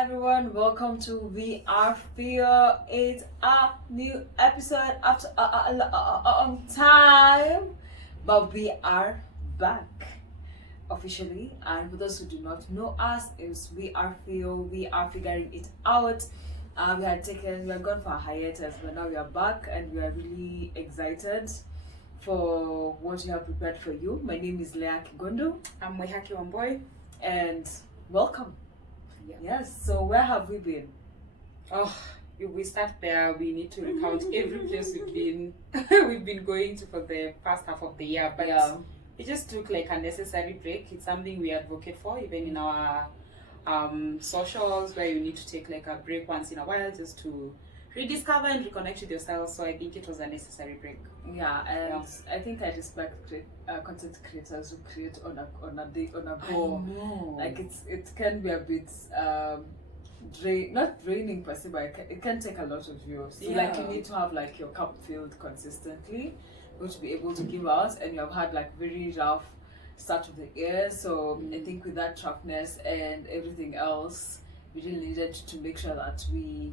everyone, welcome to We Are Fear. It's a new episode after a long time, but we are back officially. And for those who do not know us, is We Are Fear. We are figuring it out. We had gone for a hiatus, but now we are back and we are really excited for what we have prepared for you. My name is Lea Kigondo. I'm Moihaki Wamboy. And welcome. Yes, so where have we been? Oh, if we start there, we need to recount every place we've been going to for the first half of the year. But it just took like a necessary break. It's something we advocate for, even in our socials, where you need to take like a break once in a while just to rediscover and reconnect with yourself. So I think it was a necessary break. Yeah, and I think I respect content creators who create on a go. Like it can be a bit not draining per se, but it can take a lot of you. So like you need to have like your cup filled consistently, which be able to give out, and you have had like very rough start of the year. So I think with that roughness and everything else, we really needed to make sure that we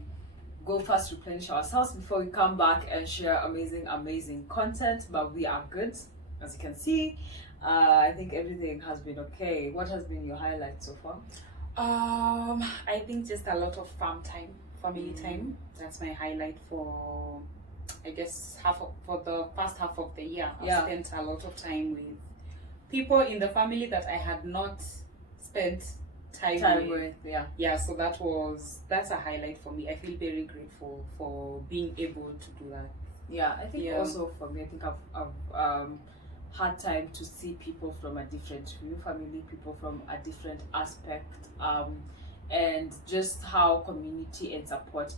go first, replenish ourselves before we come back and share amazing content. But we are good, as you can see. I think everything has been okay. What has been your highlight so far? I think just a lot of family time. That's my highlight for, I guess, for the first half of the year. I spent a lot of time with people in the family that I had not spent time with. So that's a highlight for me. I feel very grateful for being able to do that. I think also for me, I think I've had time to see people from a different view, family people from a different aspect, and just how community and support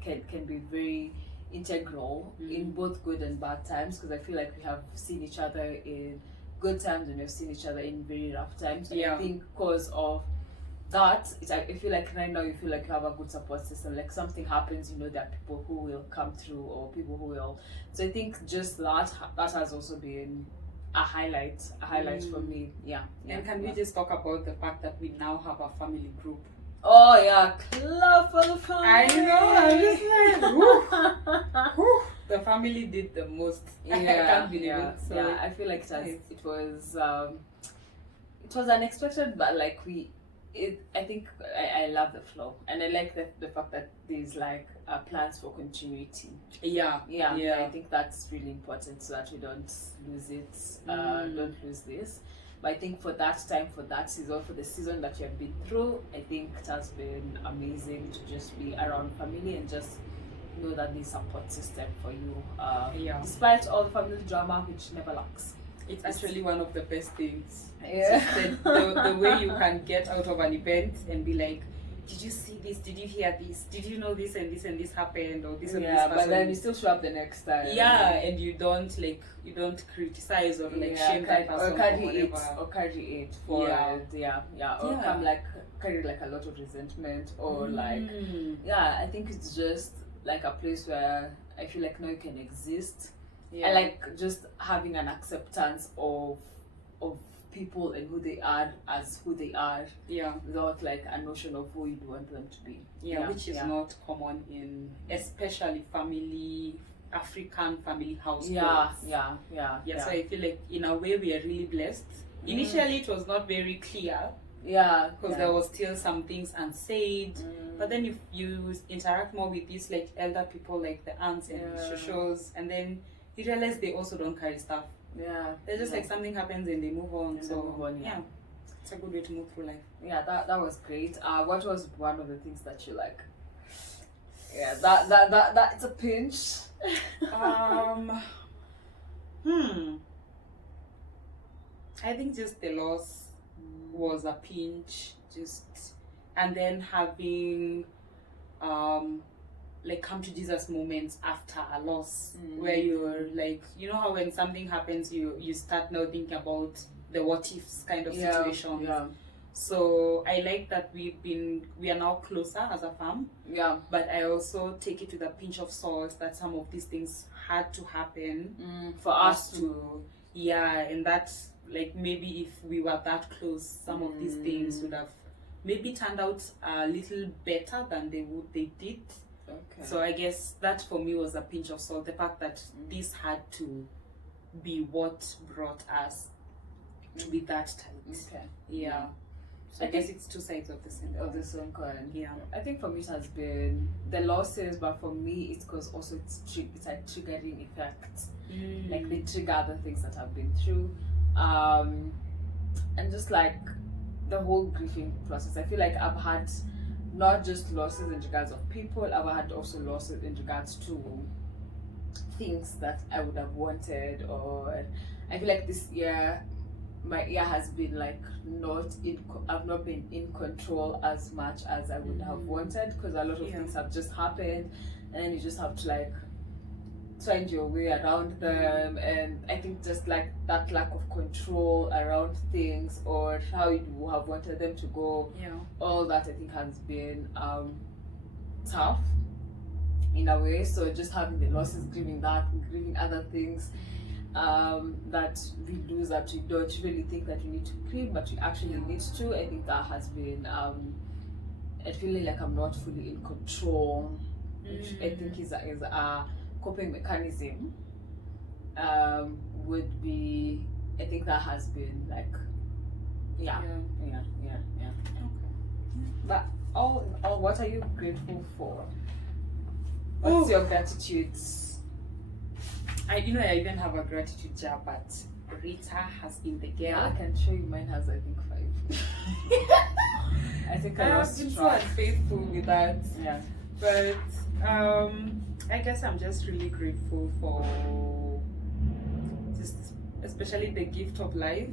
can be very integral in both good and bad times, because I feel like we have seen each other in good times and we've seen each other in very rough times. And I think because of that, I feel like right now you feel like you have a good support system. Like something happens, you know, there are people who will come through or people who will. So I think just that has also been a highlight for me. And can we just talk about the fact that we now have a family group? Oh yeah, club for the family. I know. I'm just like, whew. The family did the most. I can't believe it. So I feel like it was unexpected, but like I think I love the flow, and I like the fact that there's like plans for continuity. I think that's really important so that we don't lose it, don't lose this. But I think for that time, for that season, for the season that you have been through, I think it has been amazing to just be around family and just know that there's support system for you. Despite all the family drama, which never lacks. It's actually one of the best things. The way you can get out of an event and be like, did you see this? Did you hear this? Did you know this and this happened, or this and this happened? But then you still show up the next time. And you don't criticize or shame that person or carry it forward. Or come like carry like a lot of resentment or I think it's just like a place where I feel like now you can exist. I like just having an acceptance of people and who they are as who they are, without like a notion of who you want them to be. Which is not common in especially African family households. So I feel like in a way we are really blessed. Initially it was not very clear. Because there was still some things unsaid. But then if you interact more with these like elder people, like the aunts and shoshos, and then you realize they also don't carry stuff. They're just like something happens and they move on. It's a good way to move through life. That was great. What was one of the things that you like? That it's a pinch. I think just the loss was a pinch. And then having like come to Jesus moments after a loss, where you're like, you know how when something happens you start now thinking about the what ifs kind of situation. So I like that we are now closer as a fam. But I also take it with a pinch of salt that some of these things had to happen for us to and that's like maybe if we were that close, some of these things would have maybe turned out a little better than they did. Okay. So I guess that for me was a pinch of salt. The fact that this had to be what brought us to be that tight. Okay. Yeah. So I guess it's two sides of the same coin. Yeah. I think for me it has been the losses, but for me it's because also it's a triggering effect. Like they trigger other things that I've been through, and just like the whole grieving process. I feel like I've had not just losses in regards of people, I've had also losses in regards to things that I would have wanted, or I feel like this year my year has been like I've not been in control as much as I would have wanted, because a lot of things have just happened, and then you just have to like find your way around them. And I think just like that lack of control around things or how you have wanted them to go, all that I think has been tough in a way. So just having the losses, grieving other things that we lose, that we don't really think that we need to grieve, but we actually need to. I think that has been and feeling like I'm not fully in control, which I think is a coping mechanism. Would be, I think that has been like yeah. Okay. But all what are you grateful for? What's your gratitudes? I even have a gratitude jar, but Rita has been the girl. I can show you, mine has I think 5. I think I have been so unfaithful with that. Yeah. But I guess I'm just really grateful for just especially the gift of life,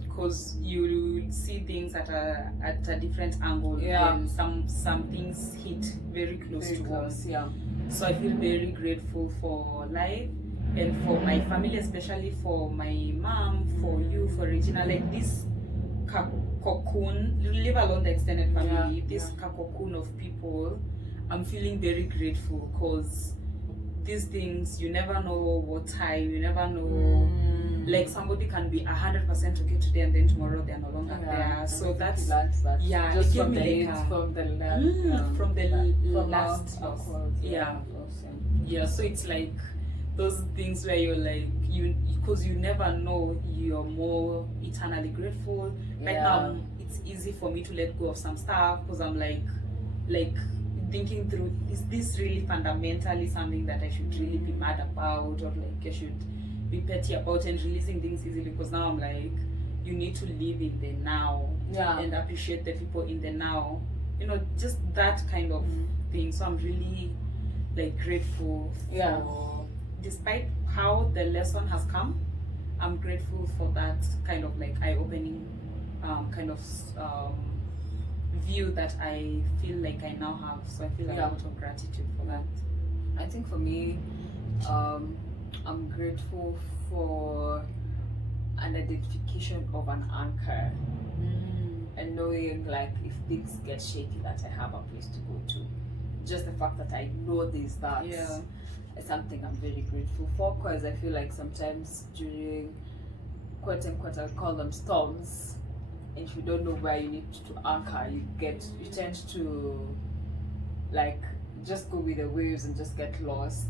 because you see things at a different angle, and some things hit very close to us. Yeah. So I feel very grateful for life and for my family, especially for my mom, for you, for Regina. Like this cocoon, leave alone the extended family, this cocoon of people, I'm feeling very grateful, because these things, you never know what time, you never know. Like somebody can be 100% okay today, and then tomorrow they are no longer there. So that's that. Just from the last loss. So it's like those things where you're like because you never know, you're more eternally grateful. Right now it's easy for me to let go of some stuff, because I'm like thinking through, is this really fundamentally something that I should really be mad about, or like I should be petty about, and releasing things easily, because now I'm like, you need to live in the now and appreciate the people in the now, just that kind of thing. So I'm really like grateful for, despite how the lesson has come, I'm grateful for that kind of like eye-opening kind of view that I feel like I now have. So I feel a lot of gratitude for that. I think for me, I'm grateful for an identification of an anchor, and knowing like if things get shaky, that I have a place to go to. Just the fact that I know there's that is something I'm very grateful for, because I feel like sometimes during quote unquote, I call them storms, and if you don't know where you need to anchor, you tend to like just go with the waves and just get lost.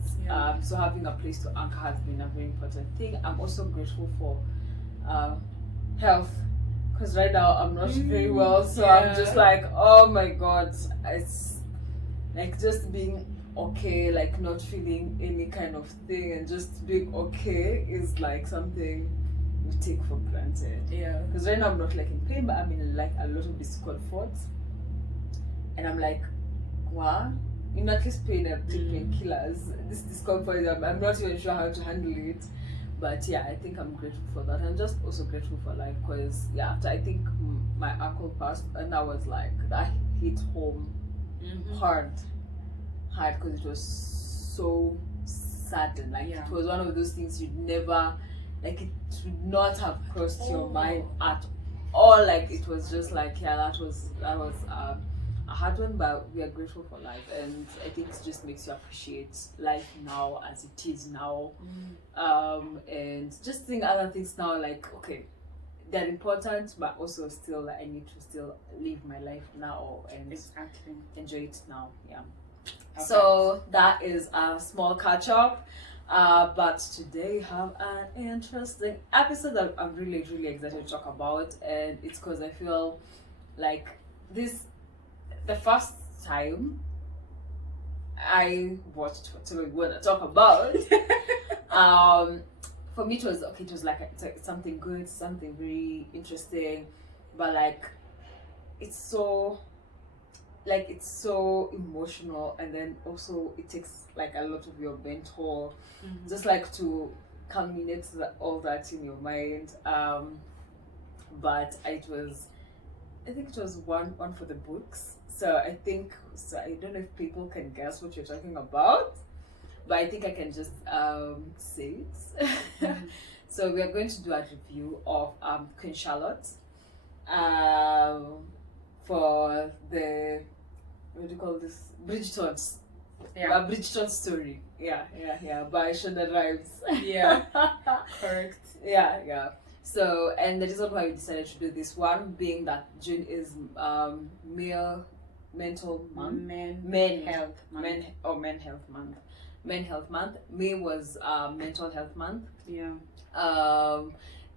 So having a place to anchor has been a very important thing. I'm also grateful for health, because right now I'm not very well, so I'm just like, oh my god, it's like just being okay, like not feeling any kind of thing, and just being okay is like something we take for granted. Because right now I'm not like in pain, but I'm in like a lot of discomfort, and I'm like, what? At least pain and take painkillers. This discomfort, I'm not even sure how to handle it. But I think I'm grateful for that. I'm just also grateful for life, because after I think my uncle passed, and I was like, that hit home hard, because it was so sudden. Like it was one of those things you'd never, like it would not have crossed your mind at all. Like it was just like, that was a hard one, but we are grateful for life, and I think it just makes you appreciate life now as it is now, and just think other things now, like okay, they're important, but also still I need to still live my life now and enjoy it now. Yeah. Okay. So that is a small catch up. But today we have an interesting episode that I'm really, really excited to talk about, and it's because I feel like the first time I watched whatever we want to talk about. For me, it was like something good, something very interesting, but it's so emotional, and then also it takes like a lot of your mental, just like to culminate all that in your mind. But I think it was one for the books. So I don't know if people can guess what you're talking about, but I think I can just say it. So we are going to do a review of Queen Charlotte, for the, what do you call this, Bridgeton's, Bridgeton story. Yeah, by Shonda Rhimes. Yeah, correct. Yeah. So, and the reason why we decided to do this one being that June is male mental month, men health month. May was mental health month. Yeah.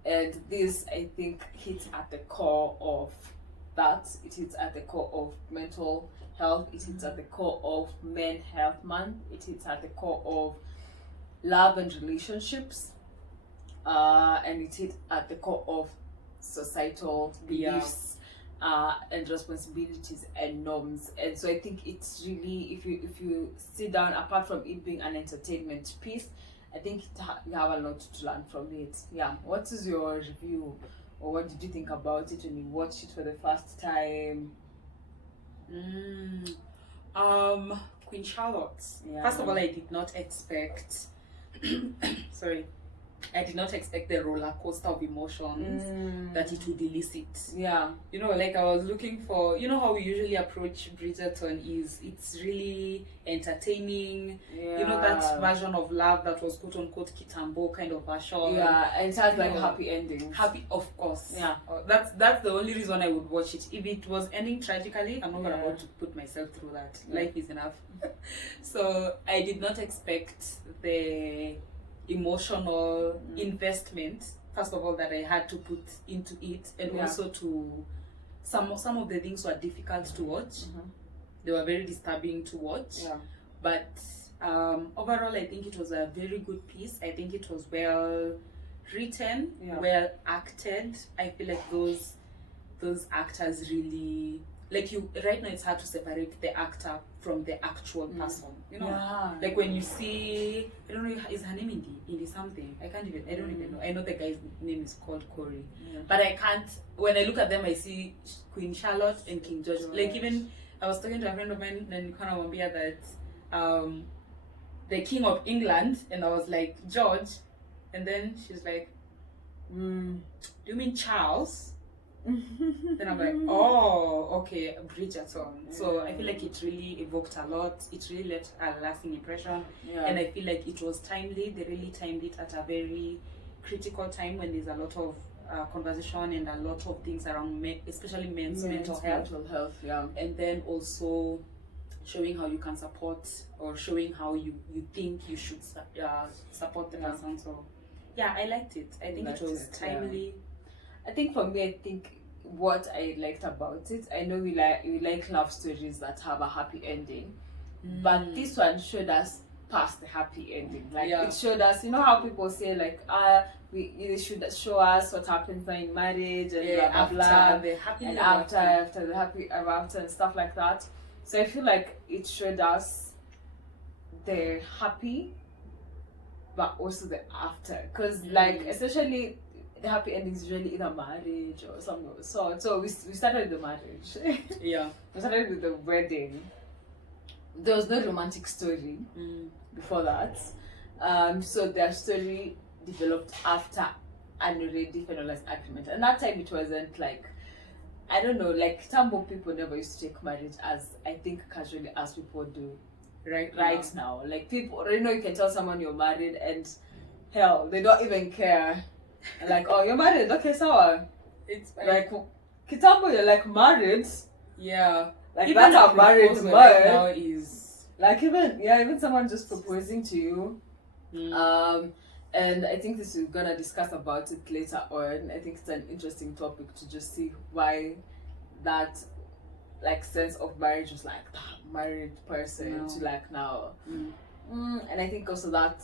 And this, I think, hits at the core of that. It hits at the core of mental health. It hits at the core of Men Health Month. It hits at the core of love and relationships. And it hits at the core of societal beliefs, and responsibilities and norms. And so I think it's really, if you sit down, apart from it being an entertainment piece, I think you have a lot to learn from it. Yeah. What is your review, or what did you think about it when you watched it for the first time? Queen Charlotte. Yeah. First of all, I did not expect I did not expect the roller coaster of emotions that it would elicit. Yeah. You know, like I was looking for, you know how we usually approach Bridgeton it's really entertaining. Yeah. You know, that version of love that was quote unquote Kitambo kind of version. Yeah, and it has like happy endings. Happy, of course. Yeah. That's the only reason I would watch it. If it was ending tragically, I'm not gonna want to put myself through that. Yeah. Life is enough. So I did not expect the emotional investment, first of all, that I had to put into it, and also to some of the things were difficult to watch. They were very disturbing to watch. But overall, I think it was a very good piece. I think it was well written, well acted. I feel like those actors really, like, you right now it's hard to separate the actor from the actual person, you know. Like when you see, I don't know, is her name in the something, I don't even know. I know the guy's name is called Corey, but I can't, when I look at them I see Queen Charlotte and King George. Like, even I was talking to a friend of mine and kind of Wambia that the King of England, and I was like, George, and then she's like, do you mean Charles? Then I'm like, oh, okay, Bridgerton. So I feel like it really evoked a lot. It really left a lasting impression. And I feel like it was timely. They really timed it at a very critical time when there's a lot of conversation and a lot of things around especially men's mental health. And then also showing how you can support, or showing how you think you should support the person. So yeah, I liked it. I think it was timely. I think for me, I think what I liked about it, I know we like love stories that have a happy ending, but this one showed us past the happy ending. Like, it showed us, you know how people say like, they should show us what happens in marriage and blah blah blah, the happy and after the happy ever after and stuff like that. So I feel like it showed us the happy, but also the after, because like especially the happy endings usually either marriage or something of the sort. So we started with the marriage. We started with the wedding. There was no romantic story before that. So their story developed after an already finalized agreement. And that time it wasn't like, I don't know, like Tambo people never used to take marriage as, I think, casually as people do right now. Like, people, you know, you can tell someone you're married and hell, they don't even care. Like, oh, you're married, okay, so It's like kitambo, you're like married. Yeah. Like even that's a married man. Right now is like even someone just proposing to you. And I think this we're gonna discuss about it later on. I think it's an interesting topic to just see why that like sense of marriage was like that married person to like now. And I think also that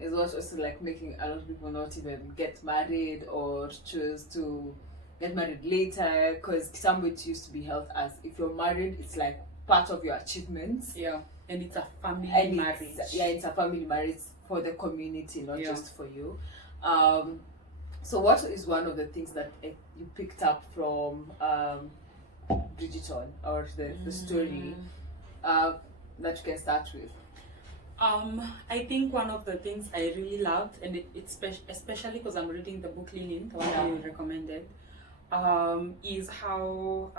is what also like making a lot of people not even get married or choose to get married later, because some it used to be held as if you're married, it's like part of your achievements. Yeah, and it's a family marriage. It's a family marriage for the community, not just for you. So what is one of the things that you picked up from Bridgeton, or the story that you can start with? I think one of the things I really loved, and it's especially because I'm reading the book Leaning, the one you recommended, is how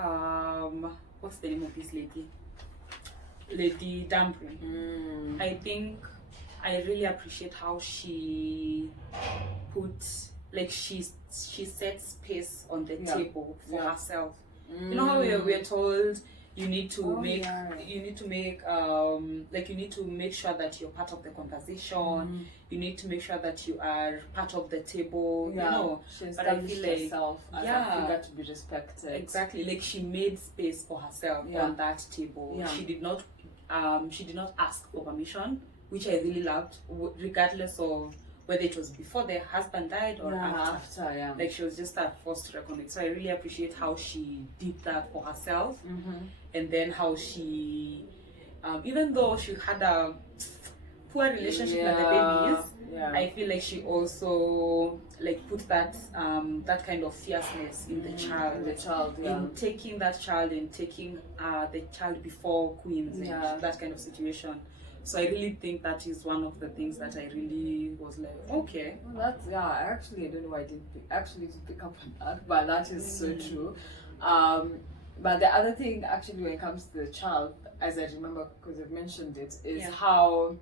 what's the name of this lady? Lady Danbury. I think I really appreciate how she she sets space on the table for herself. You know how we're told you need to make sure that you're part of the conversation. You need to make sure that you are part of the table. You know, but I feel like herself as a figure to be respected. Exactly, like she made space for herself on that table. She did not ask for permission, which I really loved, regardless of whether it was before their husband died or after. Like she was just forced to reckon it. So I really appreciate how she did that for herself, and then how she, even though she had a poor relationship with the babies, I feel like she also like put that that kind of fierceness in the child, in taking that child and taking the child before queens and that kind of situation. So I really think that is one of the things that I really was like, okay. Well, that's actually I don't know why I didn't pick up on that, but that is so true. But the other thing actually when it comes to the child, as I remember because you've mentioned it, is how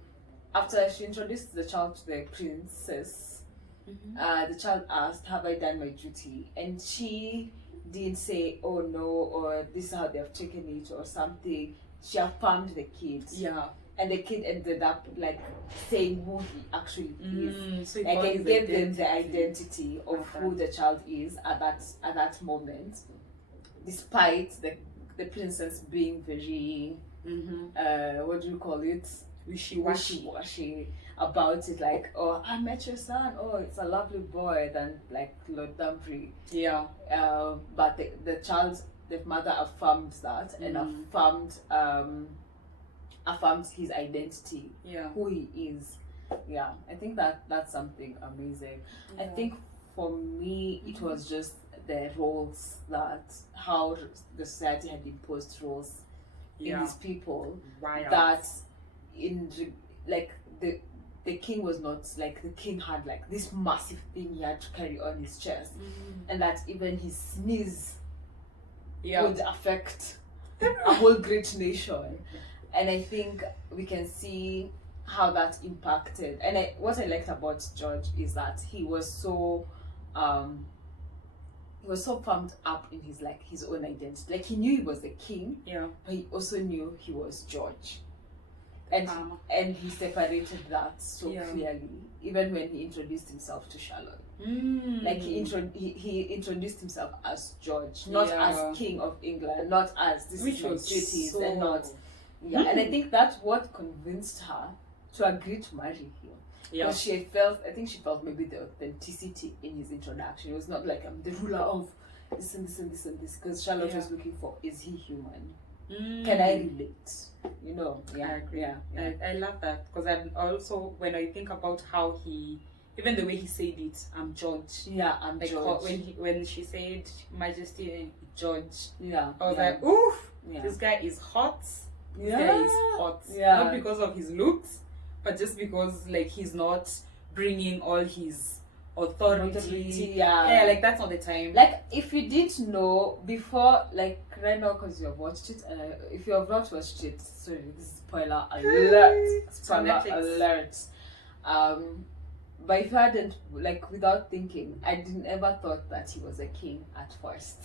after she introduced the child to the princess, the child asked, "Have I done my duty?" And she didn't say, "Oh no," or "This is how they have taken it," or something. She affirmed the kid. And the kid ended up like saying who he actually is. So like it gave them the identity of who the child is at that moment, despite the princess being very what do you call it? Wishy-washy about it, like, "Oh, I met your son, oh, it's a lovely boy," than like Lord Danbury. But the mother affirmed that and affirmed his identity, who he is. I think that's something amazing. I think for me it was just the roles, that how the society had imposed roles in these people, that in like the king was not like, the king had like this massive thing he had to carry on his chest, and that even his sneeze would affect a whole great nation. And I think we can see how that impacted. And what I liked about George is that he was so pumped up in his own identity. Like he knew he was the king, but he also knew he was George. And he separated that so clearly, even when he introduced himself to Charlotte. Like he introduced himself as George, not as King of England, not as this is my duties, and not. And I think that's what convinced her to agree to marry him. Because she felt maybe the authenticity in his introduction. It was not like, "I'm the ruler of this and this and this and this," because Charlotte was looking for, is he human? Can I relate? You know? I agree. I love that, because I'm also, when I think about how he, even the way he said it, "I'm George." I'm like, George. When she said Majesty George, I was like, oof, this guy is hot. This guy is hot. Not because of his looks, but just because like he's not bringing all his authority. Like that's not the time. Like if you didn't know before, like right now, because you have watched it, if you have not watched it, sorry, this is spoiler alert. Spoiler alert. but if I hadn't, like, without thinking, I didn't ever thought that he was a king at first.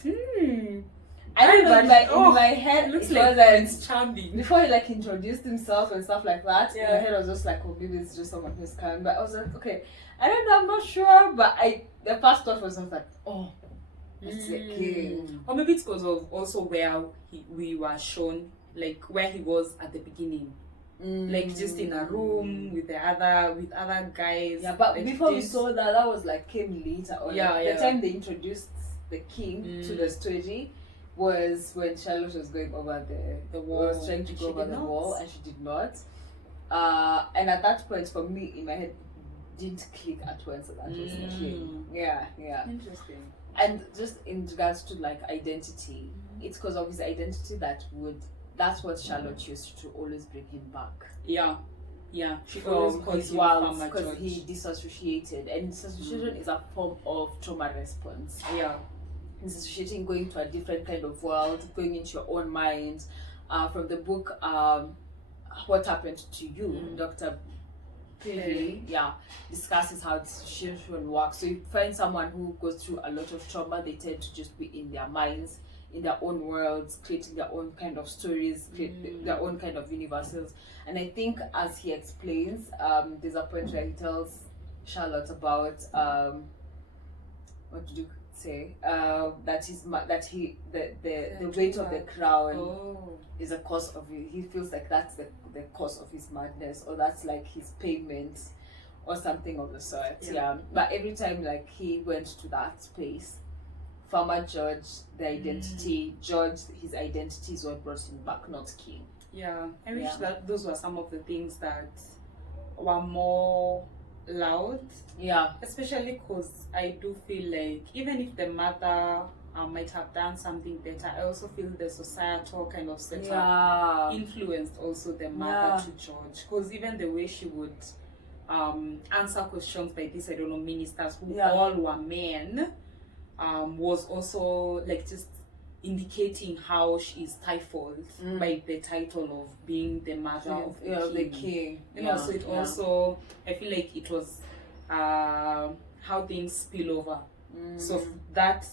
I don't know, in my head, looks it like was Prince Charming. Before he like introduced himself and stuff like that, Yeah. in my head I was just like, oh, maybe it's just someone who's coming. But I was like, okay, I don't know, I'm not sure. But the first thought was like, oh, it's a king. Or maybe it's because of also where we were shown, like where he was at the beginning. Like just in a room with other guys. Yeah, but like before we saw that was like came later on. Yeah, like, the time they introduced the king to the story was when Charlotte was going over the wall. Was trying to go over the wall, and she did not. And at that point, for me, in my head, didn't click at once that was the king. Yeah. Interesting. And just in regards to like identity, it's because of his identity that's what Charlotte used to always bring him back. Yeah. She From his world, because he disassociated, and disassociation is a form of trauma response. Yeah. Disassociating, going to a different kind of world, going into your own mind. From the book, What Happened to You, Dr. Perry, discusses how disassociation works. So you find someone who goes through a lot of trauma, they tend to just be in their minds, in their own worlds, creating their own kind of stories, their own kind of universes. And I think, as he explains, there's a point where he tells Charlotte about what did you say? That the weight of the crown is a cause of it. He feels like that's the cause of his madness, or that's like his payment, or something of the sort. Yeah. But every time like he went to that space, Farmer judged the identity, judged his identity is what brought him back, not king. Yeah, I wish that those were some of the things that were more loud. Yeah. Especially because I do feel like even if the mother might have done something better, I also feel the societal kind of setup influenced also the mother to judge. Because even the way she would answer questions by these, ministers who all were men, was also like just indicating how she is stifled by the title of being the mother of the king. So it also, I feel like it was how things spill over. So that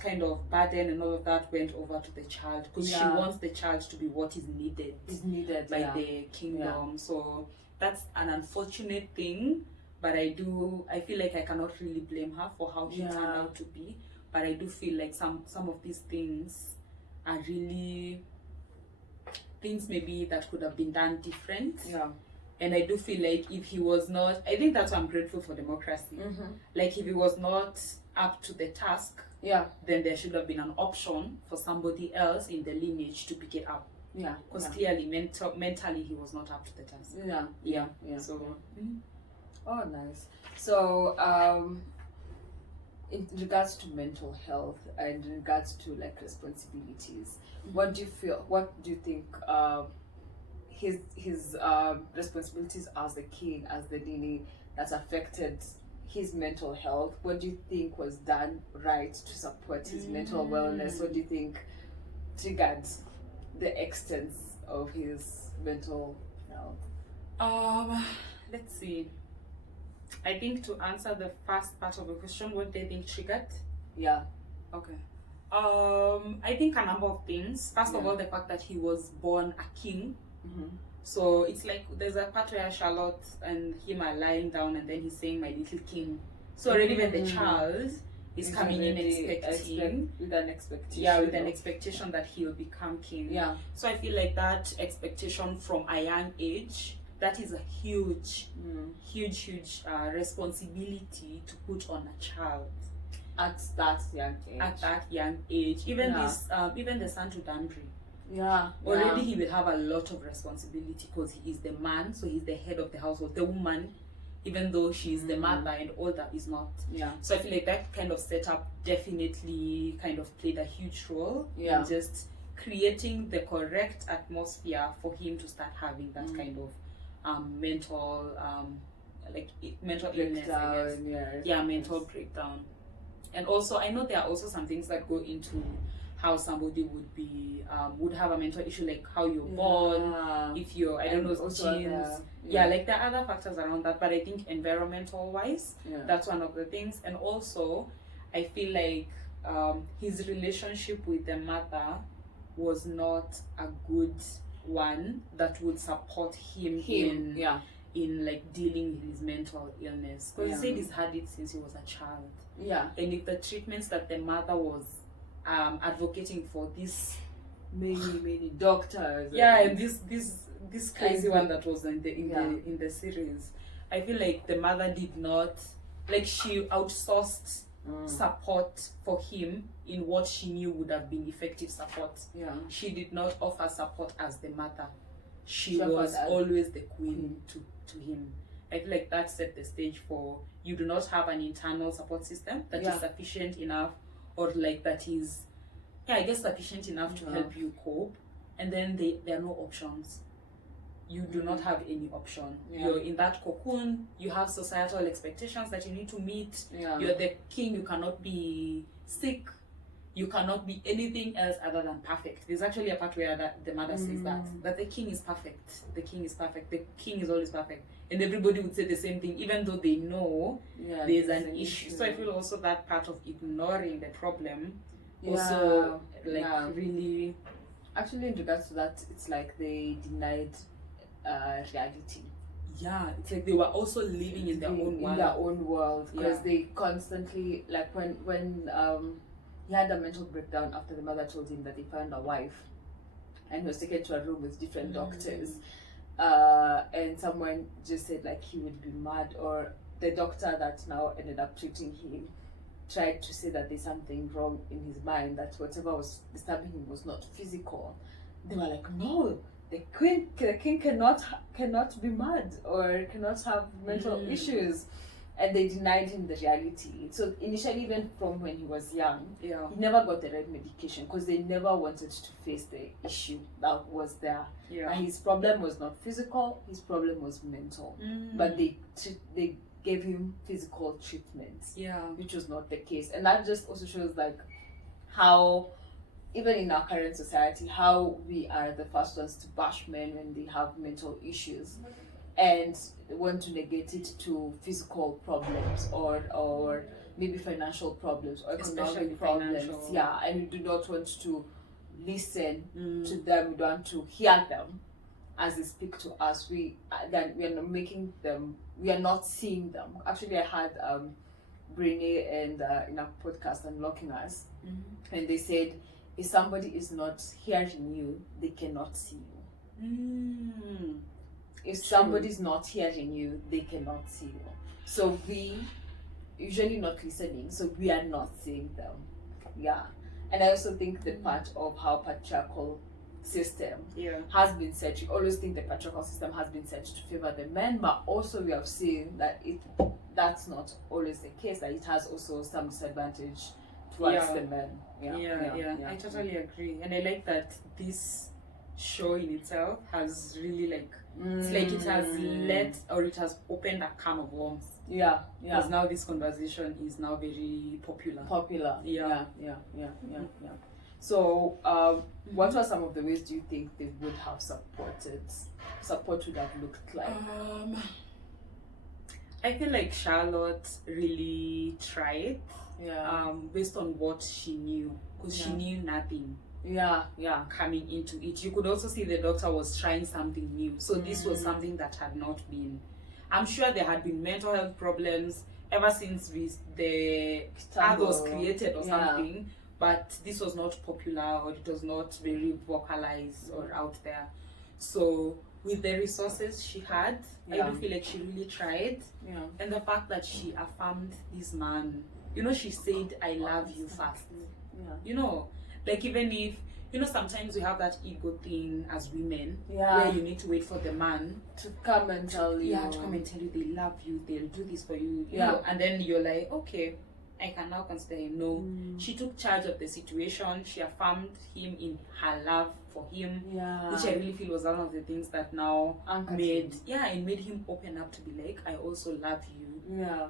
kind of burden and all of that went over to the child, because she wants the child to be what is needed by the kingdom. So that's an unfortunate thing, but I feel like I cannot really blame her for how she turned out to be. But I do feel like some of these things are really things maybe that could have been done different. Yeah. And I do feel like if he was not, I think that's why I'm grateful for democracy. Like if he was not up to the task, then there should have been an option for somebody else in the lineage to pick it up. Yeah. Because clearly mentally he was not up to the task. Yeah. So oh, nice. So in regards to mental health and in regards to like responsibilities, what do you think his responsibilities as the king, as the Nini, that's affected his mental health? What do you think was done right to support his mental wellness? What do you think triggered the extent of his mental health? Let's see. I think to answer the first part of the question, what do you think triggered? Yeah. Okay. I think a number of things. First of all, the fact that he was born a king. So it's like there's a part where Charlotte and him are lying down, and then he's saying, "My little king." So already when the child is coming in expecting with an expectation. Yeah, with an expectation that he'll become king. Yeah. So I feel like that expectation from a young age, that is a huge responsibility to put on a child at that young age. Even the son to Danbury. Already he will have a lot of responsibility because he is the man, so he's the head of the household. The woman, even though she is the mother and all that, is not. So I feel like that kind of setup definitely kind of played a huge role in just creating the correct atmosphere for him to start having that kind of mental illness, I guess. Mental breakdown. And also I know there are also some things that go into how somebody would have a mental issue, like how you're born, if you're, I don't know, genes. Like there are other factors around that, but I think environmental wise, that's one of the things. And also, I feel like his relationship with the mother was not a good one that would support him. In like dealing with his mental illness, because he said he's had it since he was a child. And if the treatments that the mother was advocating for, this many doctors, and this crazy one that was in the series, I feel like the mother did not, like, she outsourced support for him in what she knew would have been effective support. She did not offer support as the mother. She was always the queen to him. I feel like that set the stage for, you do not have an internal support system that is sufficient enough, or like that is, I guess, sufficient enough to help you cope. And then there are no options. You do not have any option. You're in that cocoon. You have societal expectations that you need to meet. You're the king. You cannot be sick. You cannot be anything else other than perfect. There's actually a part where the mother says that the king is perfect. The king is perfect. The king is always perfect. And everybody would say the same thing, even though they know there's an issue. So I feel also that part of ignoring the problem also really... Actually, in regards to that, it's like they denied reality. It's like they were also living in their own world. Because they constantly, like when he had a mental breakdown after the mother told him that they found a wife, and he was taken to a room with different doctors, and someone just said like he would be mad, or the doctor that now ended up treating him tried to say that there's something wrong in his mind, that whatever was disturbing him was not physical. They were like, no, the king cannot be mad or cannot have mental issues. And they denied him the reality. So initially, even from when he was young, he never got the right medication, because they never wanted to face the issue that was there. And his problem was not physical, his problem was mental. But they gave him physical treatments, which was not the case. And that just also shows like how, even in our current society, how we are the first ones to bash men when they have mental issues, and want to negate it to physical problems or maybe financial problems or economic problems. And we do not want to listen to them. We don't want to hear them as they speak to us. We are not seeing them. Actually, I had Brene and in a podcast, Unlocking Us, and they said, if somebody is not hearing you, they cannot see you. If somebody is not hearing you, they cannot see you. So we usually not listening, so we are not seeing them. And I also think the part of how patriarchal system has been set. We always think the patriarchal system has been set to favor the men, but also we have seen that that's not always the case, that it has also some disadvantage towards the men. I totally agree. And I like that this show in itself has really like, it's like it has it has opened a can of worms. Because now this conversation is now very popular. So what are some of the ways do you think they would have support would have looked like? I feel like Charlotte really tried, based on what she knew, because she knew nothing coming into it. You could also see the doctor was trying something new, so this was something that had not been, I'm sure there had been mental health problems ever since the ad was created or something, but this was not popular, or it was not very vocalized or out there. So with the resources she had, I do feel like she really tried. And the fact that she affirmed this man, she said, I love you first. Like, even if, sometimes we have that ego thing as women, where you need to wait for the man to come and tell you. To come and tell you they love you, they'll do this for you, you know, and then you're like, okay, I can now consider him. No, she took charge of the situation. She affirmed him in her love for him, which I really feel was one of the things that now made him open up to be like, I also love you.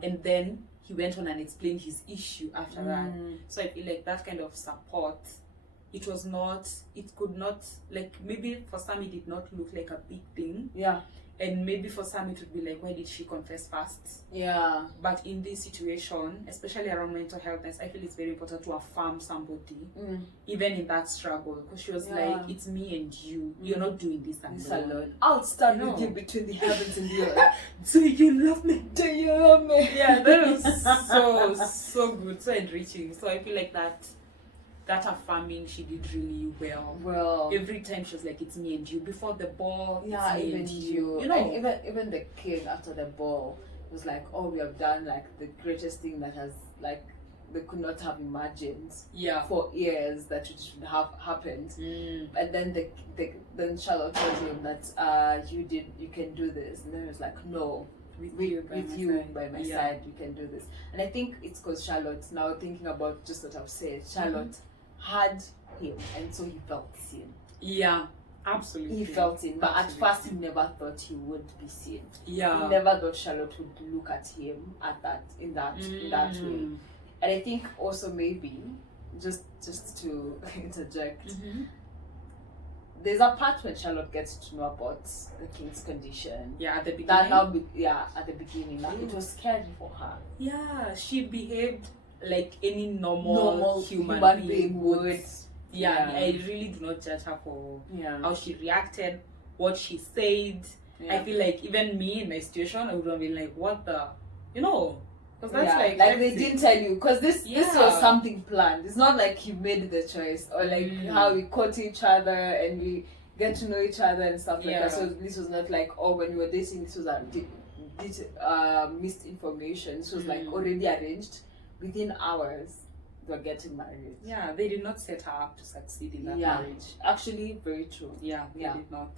And then he went on and explained his issue after that. So I feel like that kind of support it could not, like, maybe for some it did not look like a big thing. Yeah. And maybe for some it would be like, why did she confess fast? Yeah. But in this situation, especially around mental healthness, I feel it's very important to affirm somebody, even in that struggle. Because she was like, it's me and you. You're not doing this alone. I'll stand with you between the heavens and the earth. Do you love me? Do you love me? Yeah, that was so good, so enriching. So I feel like that affirming she did really well. Every time she was like, it's me and you. Before the ball, yeah, it's me even and you. You know, and even the king after the ball was like, oh, we have done like the greatest thing that has, like, they could not have imagined for years that it should have happened. And then then Charlotte told him that you can do this, and then he was like, no, with you by my side, you can do this. And I think it's because Charlotte, now thinking about just what I've said, Charlotte had him, and so he felt seen. Yeah, absolutely. He felt seen, but at first he never thought he would be seen. Yeah, he never thought Charlotte would look at him in that way. And I think also maybe just to interject, there's a part when Charlotte gets to know about the king's condition. Yeah, at the beginning. At the beginning, like, it was scary for her. Yeah, she behaved like any normal human being would. Yeah, I really do not judge her for how she reacted, what she said. I feel like even me in my situation, I would have been like, what the, because that's like they didn't tell you, because this was something planned. It's not like you made the choice, or like how we caught each other and we get to know each other and stuff like that. So this was not like, oh, when we were dating, this was missed information. This was like already arranged. Within hours, they were getting married. Yeah, they did not set her up to succeed in that marriage. Actually, very true. Yeah, they did not.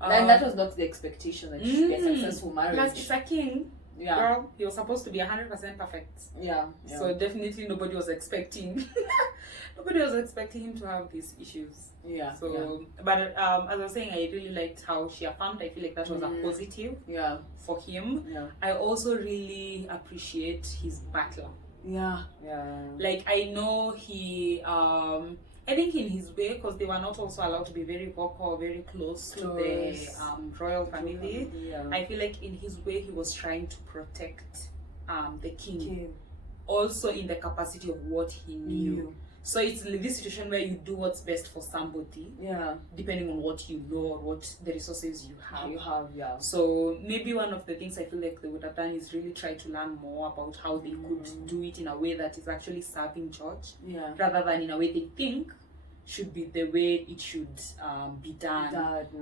And that was not the expectation, that she should be a successful marriage. Because she's a king. Yeah. Girl, he was supposed to be 100% perfect. Yeah. So definitely nobody was expecting him to have these issues. Yeah. So, but as I was saying, I really liked how she affirmed. I feel like that was a positive. Yeah. For him. Yeah. I also really appreciate his butler. Yeah. Yeah. Like, I know he I think in his way, because they were not also allowed to be very vocal, very close to the royal family. Yeah. I feel like in his way, he was trying to protect the king. Also in the capacity of what he knew. So it's this situation where you do what's best for somebody. Yeah. Depending on what you know or what the resources you have. Yeah. So maybe one of the things I feel like they would have done is really try to learn more about how they could do it in a way that is actually serving church. Yeah. Rather than in a way they think should be the way it should be done.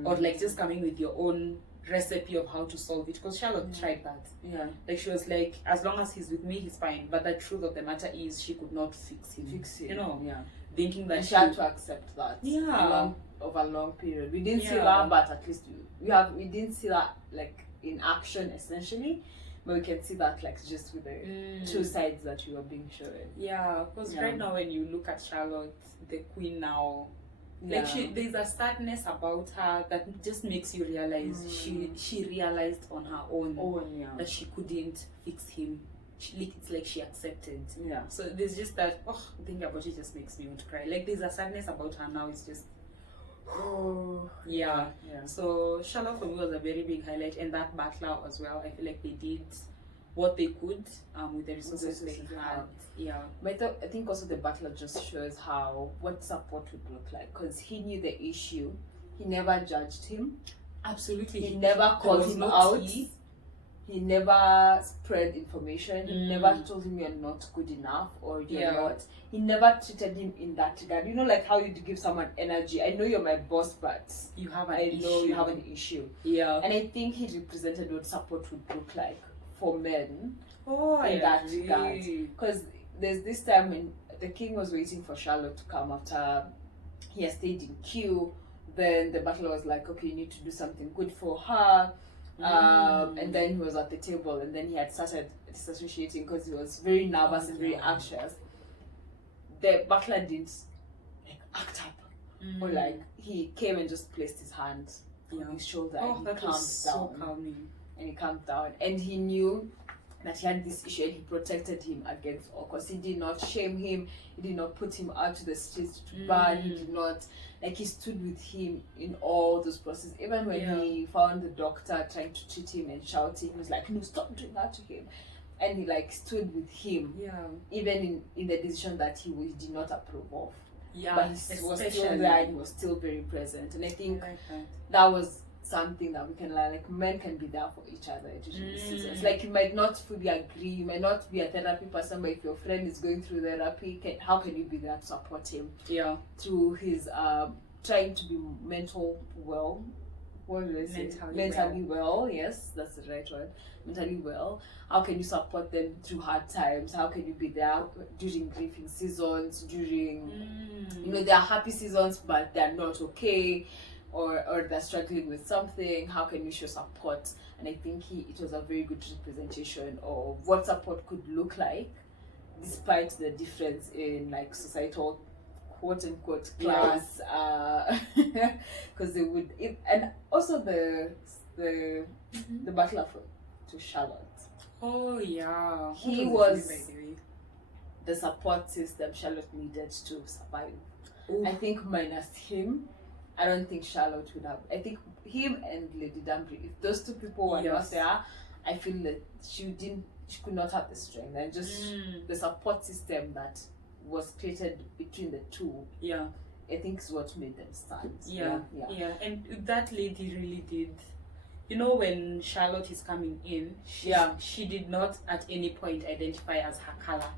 Or like just coming with your own recipe of how to solve it, because Charlotte tried that. Yeah, like she was like, as long as he's with me, he's fine. But the truth of the matter is, she could not fix him. Thinking that she had to accept that. Yeah, over a long period. We didn't see that, but at least we didn't see that like in action essentially. But we can see that like just with the two sides that we were being shown. Yeah, because right now when you look at Charlotte, the queen now. Like there's a sadness about her that just makes you realize she realized on her own that she couldn't fix him. It's like she accepted. Yeah. So there's just that thinking about it just makes me want to cry. Like there's a sadness about her now. It's just yeah. So Charlotte for me was a very big highlight, and that butler as well. I feel like they did what they could with the resources they had. Yeah, but I think also the butler just shows what support would look like, because he knew the issue. He never judged him. Absolutely. He never called him out. He never spread information. He never told him you're not good enough or you're not. He never treated him in that regard. You know, like how you give someone energy. I know you're my boss, but you have you have an issue. Yeah. And I think he represented what support would look like for men in that regard. Because there's this time when the king was waiting for Charlotte to come after he had stayed in queue. Then the butler was like, okay, you need to do something good for her. And then he was at the table, and then he had started disassociating because he was very nervous and very anxious. The butler didn't act up, or like he came and just placed his hand on his shoulder and he calmed down. So calming. And he calmed down, and he knew that he had this issue and he protected him against all, because he did not shame him, he did not put him out to the streets to burn, he did not, like, he stood with him in all those processes. Even when he found the doctor trying to treat him and shouting, he was like, no, stop doing that to him. And he like stood with him, even in the decision that he did not approve of. But he was still there and he was still very present. And I think that was something that we can learn. Like, men can be there for each other during these seasons. Like, you might not fully agree, you might not be a therapy person, but if your friend is going through therapy, how can you be there to support him through his trying to be mental well? What did I say? Mentally well. Yes, that's the right word. Mentally well. How can you support them through hard times? How can you be there during grieving seasons, during you know, there are happy seasons but they're not okay, or they're struggling with something? How can you show support? And I think it was a very good representation of what support could look like, despite the difference in like societal quote unquote class, because they would, and also the butler to Charlotte. Oh yeah, he was the support system Charlotte needed to survive. I think minus him, I don't think Charlotte would have. I think him and Lady Danbury, if those two people were not there, I feel that she could not have the strength, and just the support system that was created between the two. I think is what made them stand. And that lady really did. You know, when Charlotte is coming in, she did not at any point identify as her color.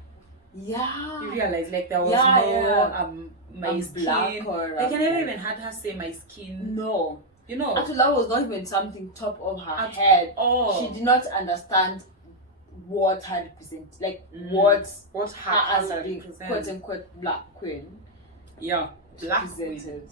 You realize, like, there was no my skin. Black or like, I never even had her say my skin. No. You know, actually that was not even something top of her head. She did not understand what her represent, like what her as a quote unquote black queen black presented.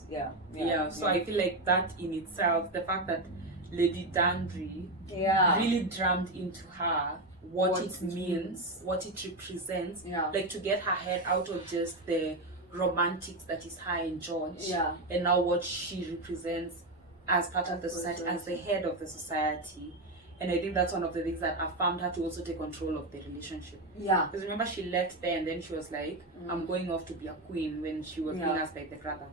So I feel like that in itself, the fact that Lady Danbury really drummed into her what it means, what it represents, like to get her head out of just the romantics that is her and George, and now what she represents as part of the society, as the head of the society. And I think that's one of the things that affirmed her to also take control of the relationship. Because remember, she left there and then she was like, I'm going off to be a queen, when she was being asked by the brother.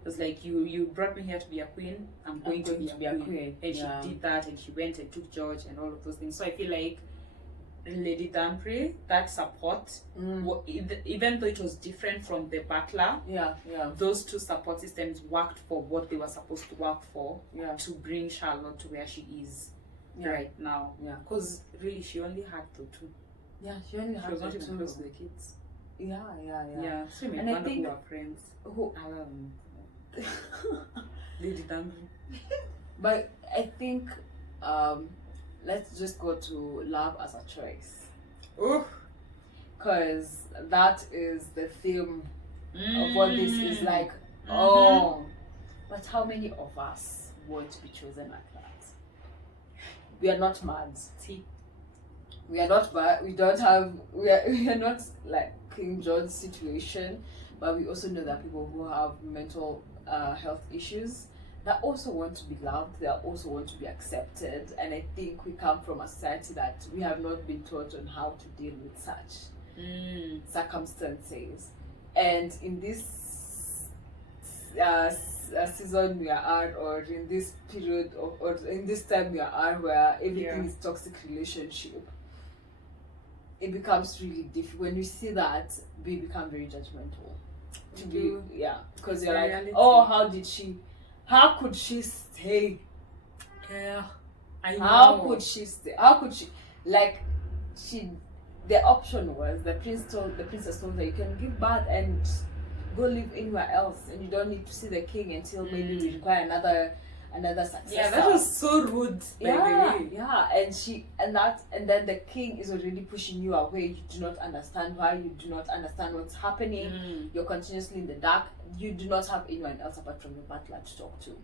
It was like, you brought me here to be a queen, I'm going to be a queen. And she did that, and she went and took George and all of those things. So I feel like Lady Danbury, that support, even though it was different from the butler, those two support systems worked for what they were supposed to work for, to bring Charlotte to where she is right now. Because really, she only had the two. She only had she was not the even two. close to the kids. So and I think who are friends. Lady Danbury. But I think let's just go to love as a choice. Because that is the theme of what this is like. But how many of us want to be chosen like that? We are not mad. We are not bad. We are not like King John's situation, but we also know that people who have mental health issues, that also want to be loved, they also want to be accepted. And I think we come from a society that we have not been taught on how to deal with such circumstances. And in this season we are at, or in this period or in this time we are, where everything is toxic relationship, it becomes really difficult. When you see that, we become very judgmental. Because you're like, reality. How could she stay? How could she stay? How could she, like, the option was, the princess told her, you can give birth and go live anywhere else, and you don't need to see the king until maybe we require another successor. That was so rude. And then the king is already pushing you away. You do not understand why. You do not understand what's happening. You're continuously in the dark. You do not have anyone else apart from the butler to talk to.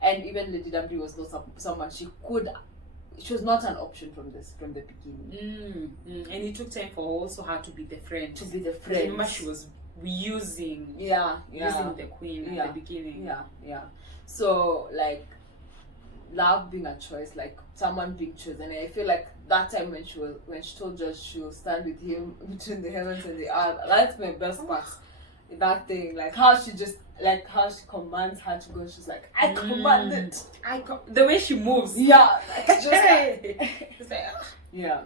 And even Lady Danbury was not someone she was not an option from the beginning. And it took time for also her to be the friend. Remember, she was using the queen at the beginning. So, like, love being a choice, like someone being chosen. And I feel like that time when she told us she will stand with him between the heavens and the earth, that's my best part. That thing, like how she commands her to go. She's like, I commanded. The way she moves. Yeah, just yeah.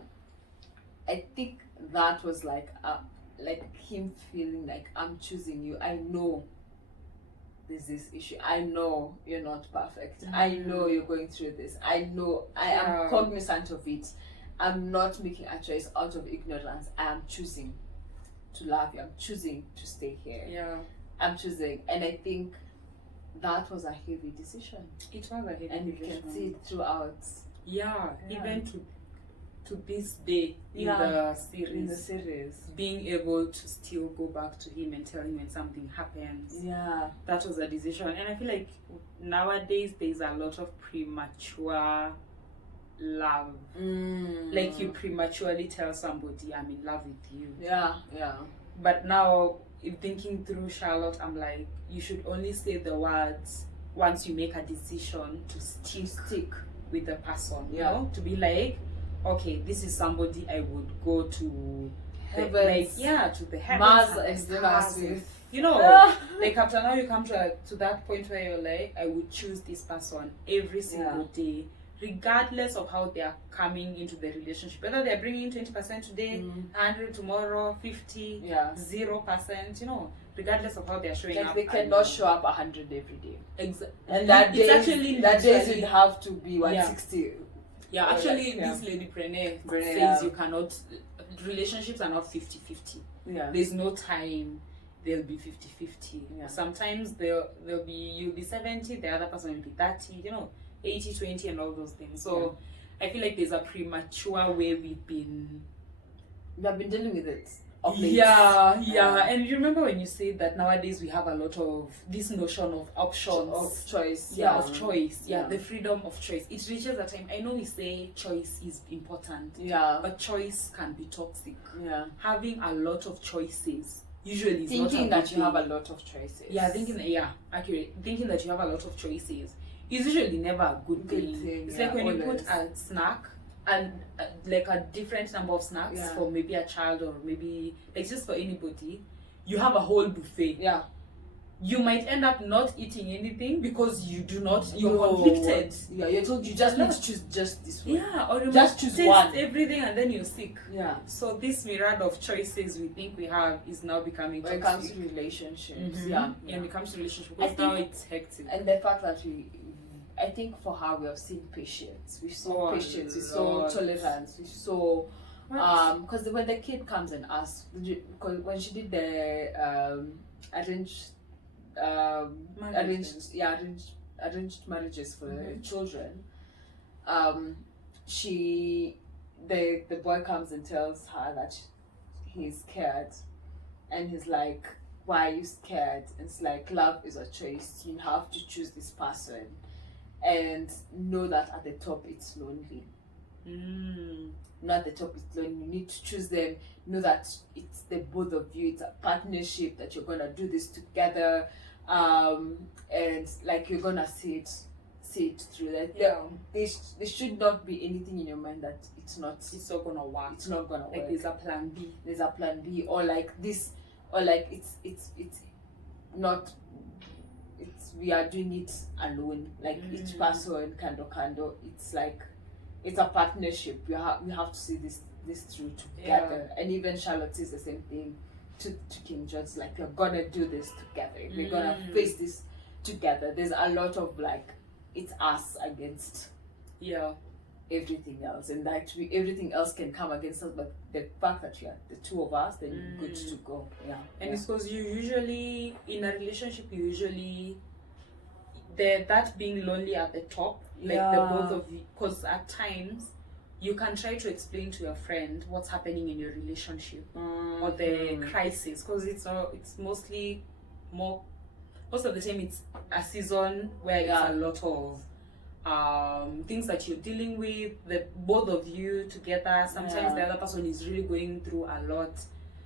I think that was like him feeling like, I'm choosing you. I know there's this issue. I know you're not perfect. I know you're going through this. I know I am cognizant of it. I'm not making a choice out of ignorance. I am choosing to love you. I'm choosing to stay here. Yeah. I'm choosing. And I think that was a heavy decision. It was a heavy decision. And you can see it throughout. Yeah. Even to this day in the series. Being able to still go back to him and tell him when something happens. Yeah. That was a decision. And I feel like nowadays there's a lot of premature love. Like you prematurely tell somebody, I'm in love with you. Yeah. But now, if thinking through Charlotte, I'm like, you should only say the words once you make a decision to stick with the person. You know, to be like, okay, this is somebody I would go to heavens, to the heavens, Mars and Venus with. You know, like after now you come to that point where you're like, I would choose this person every single day, regardless of how they are coming into the relationship. Whether they're bringing in 20% today, 100 tomorrow, 50, 0%, you know, regardless of how they're showing up. They cannot show up 100 every day. Exactly. And that days would have to be 160. Yeah, actually, this lady Brené says you cannot, relationships are not 50-50. Yeah. There's no time they'll be 50-50. Yeah. Sometimes you'll be 70, the other person will be 30, you know, 80-20 and all those things. So I feel like there's a premature way we've been dealing with it. And you remember when you said that nowadays we have a lot of this notion of options, of choice, of choice, the freedom of choice. It reaches a time. I know we say choice is important, but choice can be toxic. Having a lot of choices usually is thinking not a that you have a lot of choices. Accurate. Thinking that you have a lot of choices is usually never a good thing. It's like when you put a snack. And like a different number of snacks for maybe a child or maybe like just for anybody, you have a whole buffet. You might end up not eating anything because you're conflicted. You're told you just need to choose just this one. Or you just choose one. Everything and then you're sick. So this myriad of choices we think we have is now becoming toxic. When it comes to relationships. When it comes to relationships, because now it's hectic. And the fact that I think for her we have seen patience. We saw patience. We saw tolerance. We saw because when the kid comes and asks, because when she did the arranged marriages for children, the boy comes and tells her that he's scared, and he's like, why are you scared? And it's like, love is a choice. You have to choose this person. And know that at the top it's lonely. Not at the top it's lonely. You need to choose them. Know that it's the both of you. It's a partnership that you're gonna do this together, and like you're gonna see it through. That there should not be anything in your mind that it's not gonna work. It's not gonna work. Like there's a plan B. There's a plan B, or like this, or like it's not. We are doing it alone, like each person kando. It's like it's a partnership. We have to see this through together. And even Charlotte says the same thing to King George, like, we're gonna do this together. We're gonna face this together. There's a lot of like, it's us against everything else, and that everything else can come against us, but the fact that we are the two of us, then good to go. And it's because you usually in a relationship that being lonely at the top, like the both of you, because at times you can try to explain to your friend what's happening in your relationship or the crisis, because it's mostly most of the time it's a season where it's a lot of things that you're dealing with, the both of you together. Sometimes the other person is really going through a lot.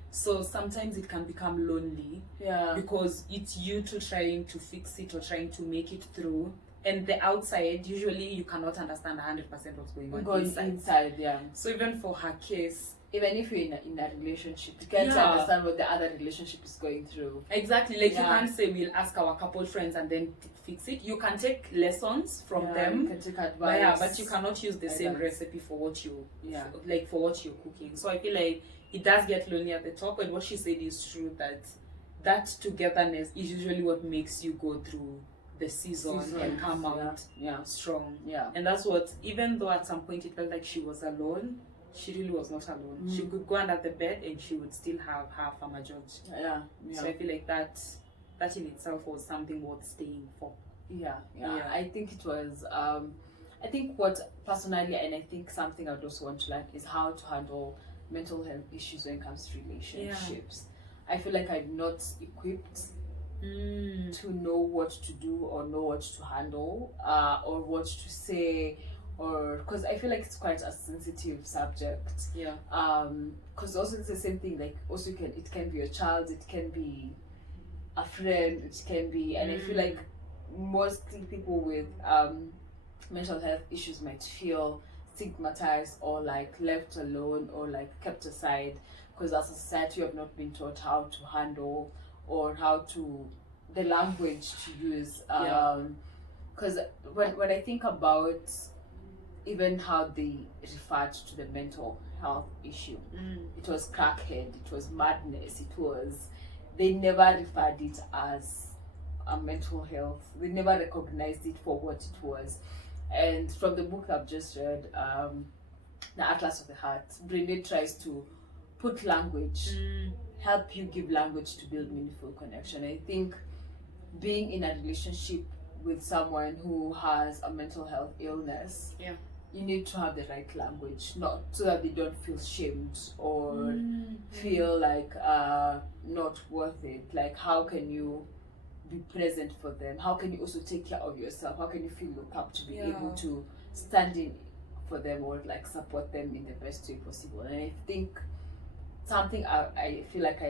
So sometimes it can become lonely because it's you two trying to fix it or trying to make it through, and the outside, usually you cannot understand 100% what's going on inside. Yeah. So even for her case, even if you're in a relationship, you can't understand what the other relationship is going through. Exactly. Like you can't say we'll ask our couple friends and then fix it. You can take lessons from them. You can take advice. But you cannot use the same recipe for what you for what you're cooking. So I feel like it does get lonely at the top, and what she said is true, that togetherness is usually what makes you go through the season and come out strong. Yeah. And that's what, even though at some point it felt like she was alone, she really was not alone. She could go under the bed and she would still have her farmer George. Yeah. So I feel like that in itself was something worth staying for. Yeah. I think it was I think what personally, and I think something I'd also want to learn, is how to handle mental health issues when it comes to relationships. I feel like I'm not equipped to know what to do or know what to handle or what to say, or because I feel like it's quite a sensitive subject. Because also it's the same thing, like also it can be a child, it can be a friend, it can be, and I feel like mostly people with mental health issues might feel stigmatized or like left alone or like kept aside, because as a society we have not been taught how to handle or how to the language to use. Because when I think about even how they referred to the mental health issue, it was crackhead, it was madness, they never referred it as a mental health. They never recognized it for what it was. And from the book I've just read, The Atlas of the Heart, Brene tries to put language, help you give language to build meaningful connection. I think being in a relationship with someone who has a mental health illness, you need to have the right language, not so that they don't feel shamed or feel like not worth it. Like, how can you be present for them? How can you also take care of yourself? How can you feel looked up to be able to stand in for them or like support them in the best way possible? And I think something I feel like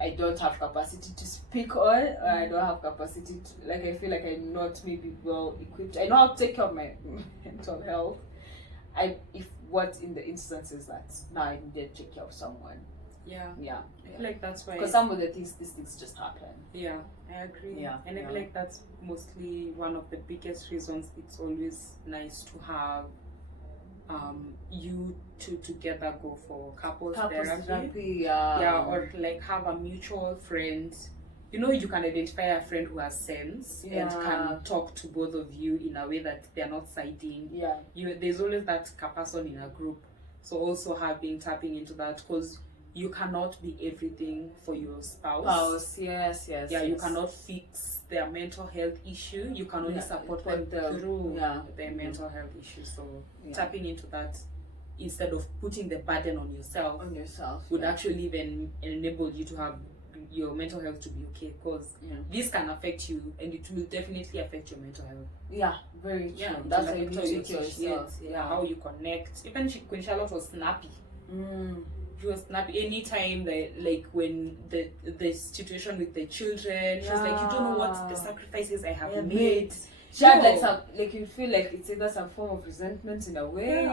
I don't have capacity to speak on, or I don't have capacity to, like, I feel like I'm not maybe well equipped. I know how to take care of my mental health. What in the instances that now I need to take care of someone. I feel like that's why, because some of these things just happen. I agree. And I feel like that's mostly one of the biggest reasons it's always nice to have you two together go for couples therapy. Or like have a mutual friend. You know, you can identify a friend who has sense and can talk to both of you in a way that they're not siding. There's always that person in a group. So also tapping into that, because you cannot be everything for your spouse. You cannot fix their mental health issue. You can only support them through their mental health issue. So tapping into that instead of putting the burden on yourself would actually even enable you to have your mental health to be okay, because this can affect you and it will definitely affect your mental health. Very true. That's how you take care of yourself. How you connect. Even Queen Charlotte was snappy. She was snappy anytime like when the situation with the children, she was like, you don't know what the sacrifices I have made. She had like some, like, you feel like it's either some form of resentment in a way.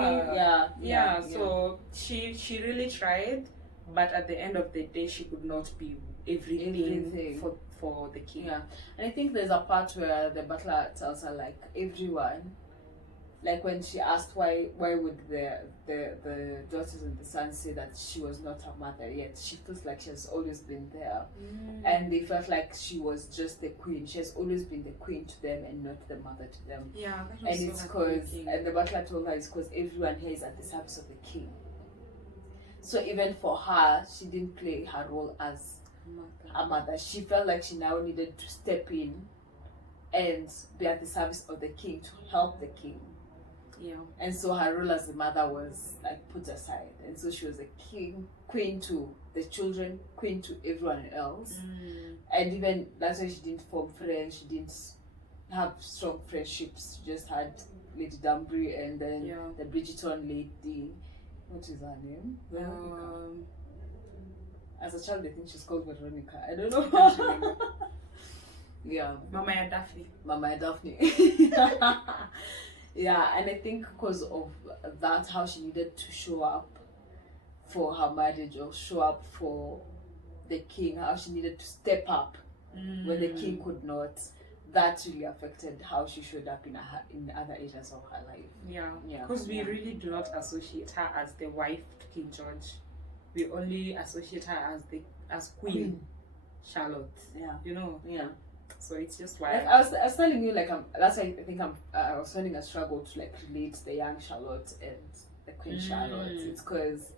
So she really tried, but at the end of the day she could not be everything. For the king. And I think there's a part where the butler tells her, like, everyone, like when she asked why would the daughters and the sons say that she was not her mother, yet she feels like she has always been there. And they felt like she was just the queen. She has always been the queen to them and not the mother to them. And it's because, and the butler told her, it's because everyone here is at the service of the king. So even for her, she didn't play her role as a mother. She felt like she now needed to step in and be at the service of the king to help the king. And so her role as the mother was like put aside, and so she was a queen to the children, queen to everyone else. And even that's why she didn't form friends, she didn't have strong friendships. She just had Lady Danbury and then the Bridgeton lady. What is her name? As a child I think she's called Veronica. I don't know. Yeah. Mama Daphne. Mama Daphne. Yeah, and I think because of that, how she needed to show up for her marriage or show up for the king, how she needed to step up when the king could not. That really affected how she showed up in other areas of her life. Yeah, because we really do not associate her as the wife to King George. We only associate her as Queen Charlotte. Yeah, you know. Yeah. So it's just why I was telling you, like, that's why I think I was finding a struggle to like relate the young Charlotte and the Queen Charlotte. It's because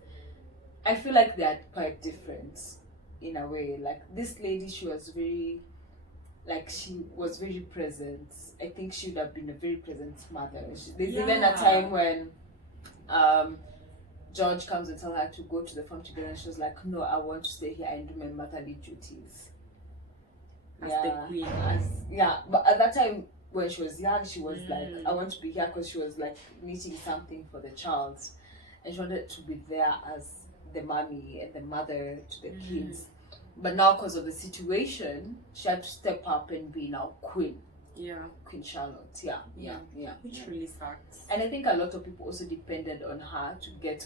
I feel like they are quite different in a way. Like, this lady, she was very present. I think she would have been a very present mother. There's even a time when George comes and tells her to go to the farm together, and she was like, no, I want to stay here and do my motherly duties. As the queen. But at that time when she was young, she was like, I want to be here, because she was like knitting something for the child, and she wanted to be there as the mommy and the mother to the kids. But now, because of the situation, she had to step up and be now Queen. Yeah. Queen Charlotte. Yeah. Which really sucks. And I think a lot of people also depended on her to get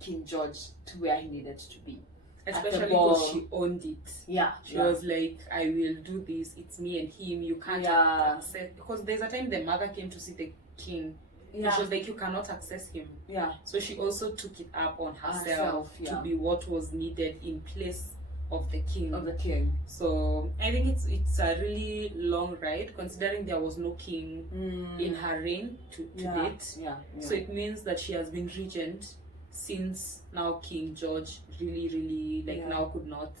King George to where he needed to be. Especially because she owned it. Yeah. She was like, I will do this. It's me and him. You can't access. Because there's a time the mother came to see the king. Yeah. And she was like, you cannot access him. Yeah. So she also took it up on herself to be what was needed in place of the king. So I think it's a really long ride, considering there was no king in her reign to date. Yeah. So it means that she has been regent since now King George really now could not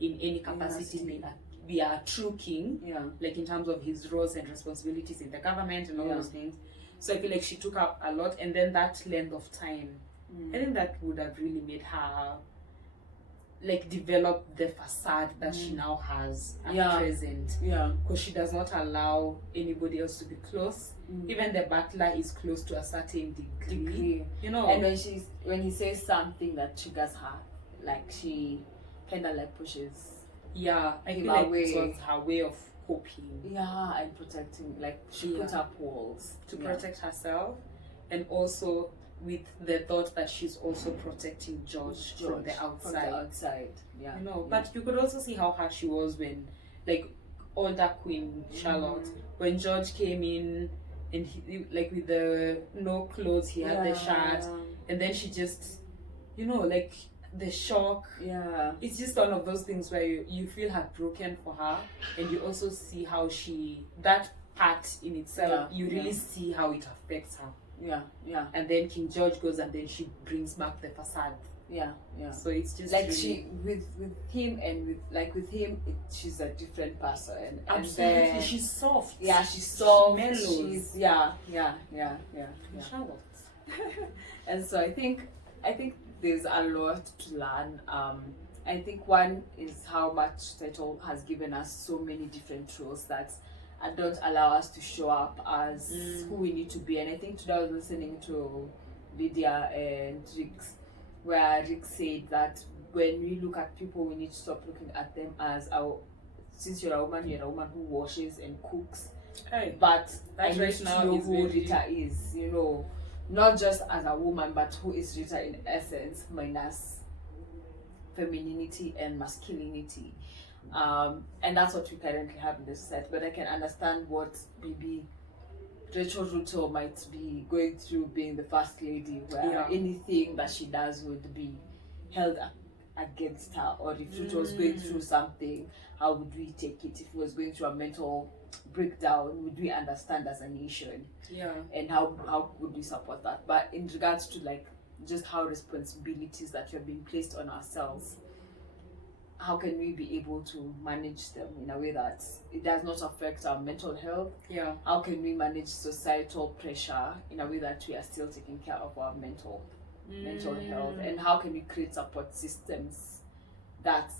in any capacity be a true king, like in terms of his roles and responsibilities in the government and all those things. So I feel like she took up a lot, and then that length of time, I think that would have really made her like develop the facade that she now has at present. Because she does not allow anybody else to be close. Even the butler is close to a certain degree. You know. And when he says something that triggers her, like, she kinda like pushes. Yeah, I feel like it was her way of coping. Yeah, and protecting, like, she put up walls to protect herself, and also with the thought that she's also protecting George from the outside. Yeah. You know, but you could also see how hard she was when, like, older Queen Charlotte, when George came in and he, like, with the no clothes, he had the shirt, and then she just, you know, like, the shock. It's just one of those things where you feel heartbroken for her, and you also see how that part in itself, you really see how it affects her. And then King George goes, and then she brings back the facade. So it's just like, really, she with him, and with him, she's a different person. Absolutely. And then, she's soft. She's soft. She mellows. She's Charlotte. And so I think there's a lot to learn. I think one is how much title has given us so many different roles that don't allow us to show up as who we need to be. And I think today I was listening to Lydia and Rick's, where Rick said that when we look at people, we need to stop looking at them as since you're a woman who washes and cooks. But I need to know who Rita is, you know, not just as a woman, but who is Rita in essence, minus femininity and masculinity. And that's what we currently have in this set. But I can understand what maybe Rachel Ruto might be going through, being the first lady, where anything that she does would be held against her. Or if Ruto was going through something, how would we take it? If he was going through a mental breakdown, would we understand as a nation? And how would we support that? But in regards to, like, just how responsibilities that have been placed on ourselves, how can we be able to manage them in a way that it does not affect our mental health? How can we manage societal pressure in a way that we are still taking care of our mental health? And how can we create support systems that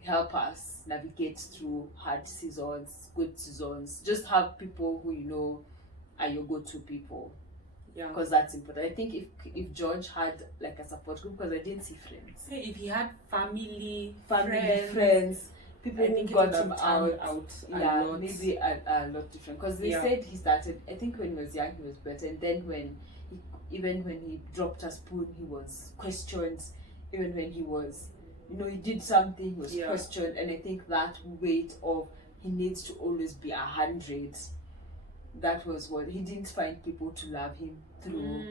help us navigate through hard seasons, good seasons? Just have people who you know are your go-to people. Because that's important. I think if George had like a support group, because I didn't see friends. If he had family, friends, people who got him out maybe a lot different, because they said he started, I think when he was young he was better, and then when he dropped a spoon he was questioned, even when he was, he did something, he was questioned, and I think that weight of he needs to always be 100, that was what he didn't find people to love him through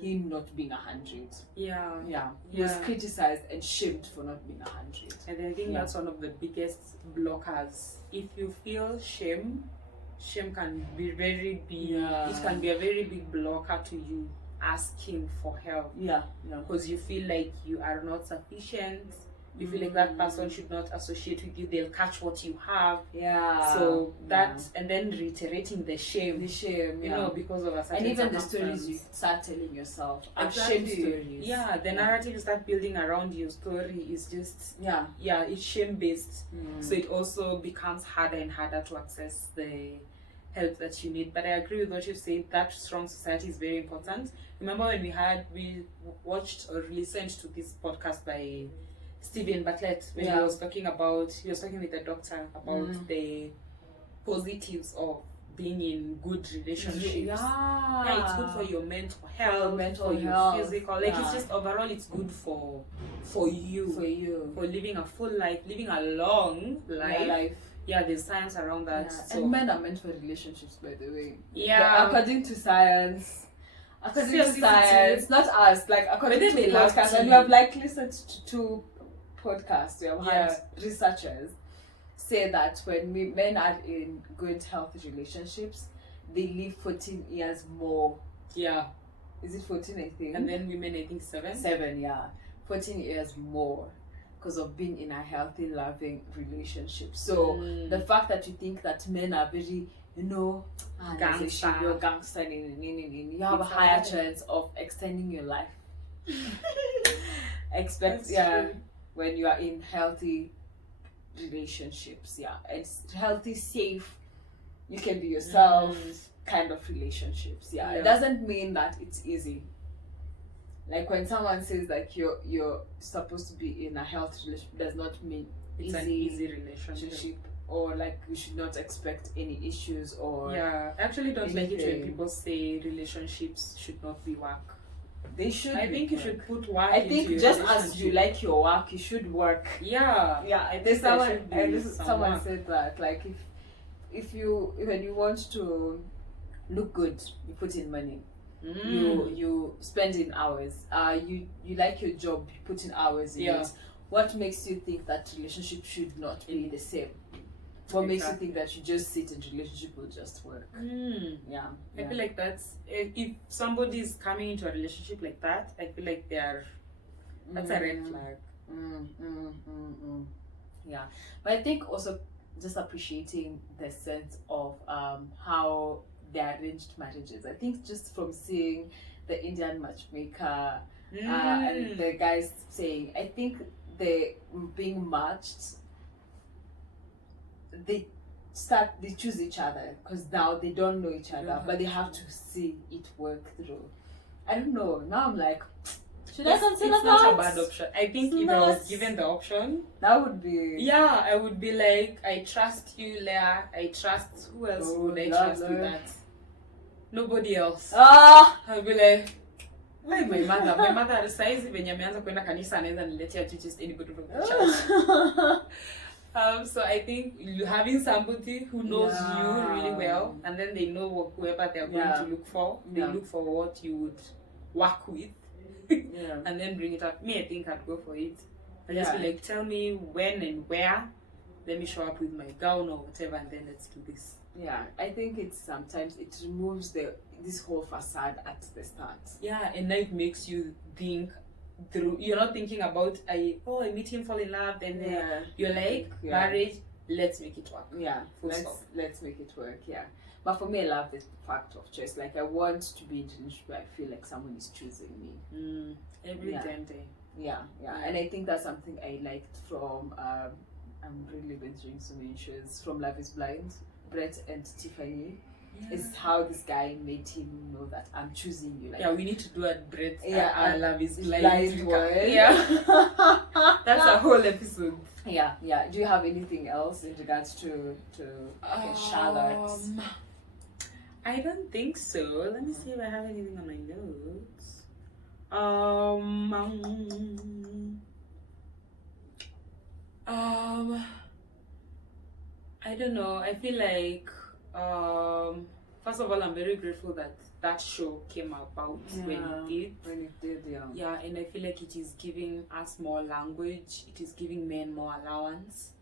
him not being 100. He was criticized and shamed for not being 100, and I think that's one of the biggest blockers. If you feel shame can be very big. It can be a very big blocker to you asking for help, because you feel like you are not sufficient. You feel like that person should not associate with you, they'll catch what you have. So that, and then reiterating the shame, because of a certain, and even the stories you start telling yourself, shame stories. The narrative you start building around your story is just it's shame based. So it also becomes harder and harder to access the help that you need. But I agree with what you said, that strong society is very important. Remember when we watched or listened to this podcast by Stephen Bartlett, when he was talking with a doctor about the positives of being in good relationships. It's good for your mental health, for your physical, it's just overall it's good for you, for living a full life, living a long life. There's science around that. So. And men are meant for relationships, by the way. According to science. Not us. Like, according to the podcast, and we have listened to 2 podcasts. We have had researchers say that when men are in good, healthy relationships, they live 14 years more. Is it 14, I think? And then women, I think 7? 7, 14 years more, because of being in a healthy, loving relationship. So the fact that you think that men are very, gangster, you have a higher chance of extending your life. When you are in healthy relationships, it's healthy, safe, you can be yourself kind of relationships. It doesn't mean that it's easy. Like when someone says like you're supposed to be in a healthy relationship, does not mean it's an easy relationship, or like you should not expect any issues, or I actually don't like it when people say relationships should not be work. They should. I think you should put work. I think just as you like your work, you should work. I think someone said that, like when you want to look good, you put in money. You spend in hours. You like your job, you put in hours in it. What makes you think that relationship should not be the same? What makes you think that you just sit in relationship will just work? I feel like that's, if somebody is coming into a relationship like that, I feel like that's a red flag. But I think also just appreciating the sense of how the arranged marriages. I think just from seeing the Indian matchmaker and the guys saying, I think they being matched, they choose each other because now they don't know each other, but they have to see it work through. I don't know. Now I'm like, should I consider that? It's not a bad option. I think if I was given the option, that would be. I would be like, I trust you, Leah. I trust. Who else would I trust with that? Nobody else. I'll be like, why my mother says when ameanza kwenda kanisa anaweza niletea to just anybody from the church. So I think having somebody who knows you really well, and then they know whoever they're going to look for, they look for what you would work with, and then bring it up. Me, I think I'd go for it. I just be like, tell me when and where, let me show up with my gown or whatever, and then let's do this. I think sometimes it removes this whole facade at the start. And then it makes you think through. You're not thinking about I meet him, fall in love, and then you're like marriage. Let's make it work. Let's make it work. But for me, I love the fact of choice. Like I want to be in a relationship where I feel like someone is choosing me every damn day. And I think that's something I liked from. I'm really venturing so many shows from Love Is Blind. Brett and Tiffany, is how this guy made him know that I'm choosing you. Like, we need to do a breath. I love is blind word. Yeah. That's a whole episode. Yeah. Do you have anything else in regards to Charlotte? I don't think so. Let me see if I have anything on my notes. I don't know. I feel like first of all, I'm very grateful that show came about when it did. Yeah, and I feel like it is giving us more language. It is giving men more allowance